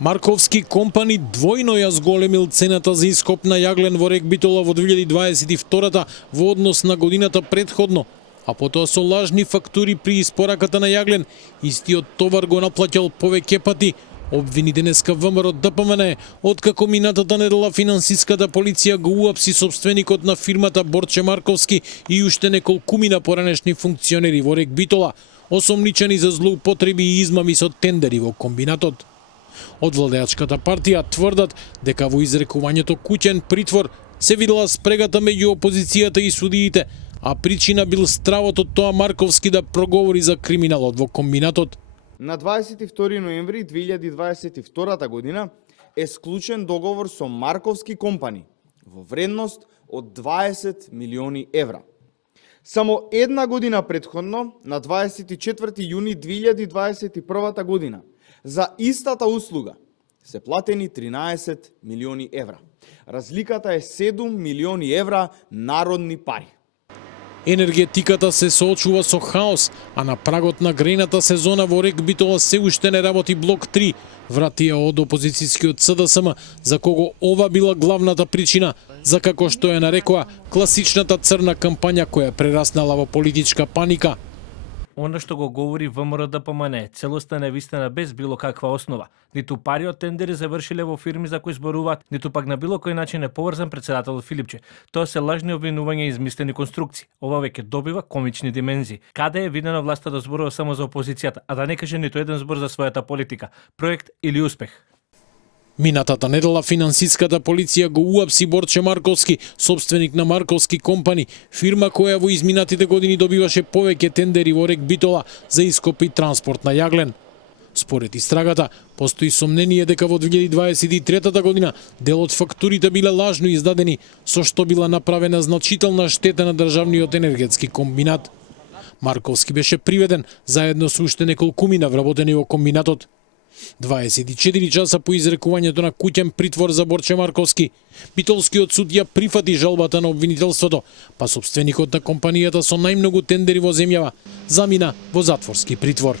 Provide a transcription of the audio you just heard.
Марковски компани двојно ја зголемил цената за ископ на јаглен во рек Битола во 2022 во однос на годината претходно, а потоа со лажни фактури при испораката на јаглен, истиот товар го наплаќал повеќе пати. Обвини денеска ВМРО ДПМН, откако минатата недела финансиската полиција го уапси собственикот на фирмата Борче Марковски и уште неколкумина поранешни функционери во рек Битола, осомничени за злоупотреби и измами со тендери во комбинатот. Од владеачката партија тврдат дека во изрекувањето куќен притвор се видела спрегата меѓу опозицијата и судиите, а причина бил стравот од тоа Марковски да проговори за криминалот во комбинатот. На 22 ноември 2022 година е склучен договор со Марковски компани во вредност од 20 милиони евра. Само една година претходно, на 24 јуни 2021 година, за истата услуга се платени 13 милиони евра. Разликата е 7 милиони евра народни пари. Енергетиката се соочува со хаос, а на прагот на грејната сезона во рек Битола се уште не работи блок 3, вратија од опозицијскиот СДСМ, за кого ова била главната причина, за како што ја нарекоа класичната црна кампања која прераснала во политичка паника. Оно што го говори ВМРО ДПМН е целосна невистина без било каква основа. Ниту пари од тендери завршиле во фирми за кои зборуваат, ниту пак на било кој начин е поврзан председателот Филипче. Тоа се лажни обвинувања и измислени конструкции. Ова веќе добива комични димензии. Каде е видено власта да зборува само за опозицијата, а да не каже ниту еден збор за својата политика, проект или успех? Минатата недела финансиската полиција го уапси Борче Марковски, собственик на Марковски компани, фирма која во изминатите години добиваше повеќе тендери во рек Битола за ископ и транспорт на јаглен. Според истрагата, постои сомнение дека во 2023 година дел од фактурите биле лажно издадени, со што била направена значителна штета на државниот енергетски комбинат. Марковски беше приведен заедно со уште неколкумина вработени во комбинатот. 24 часа по изрекувањето на куќен притвор за Борче Марковски, битолскиот суд ја прифати жалбата на обвинителството, па собственикот на компанијата со најмногу тендери во земјава замина во затворски притвор.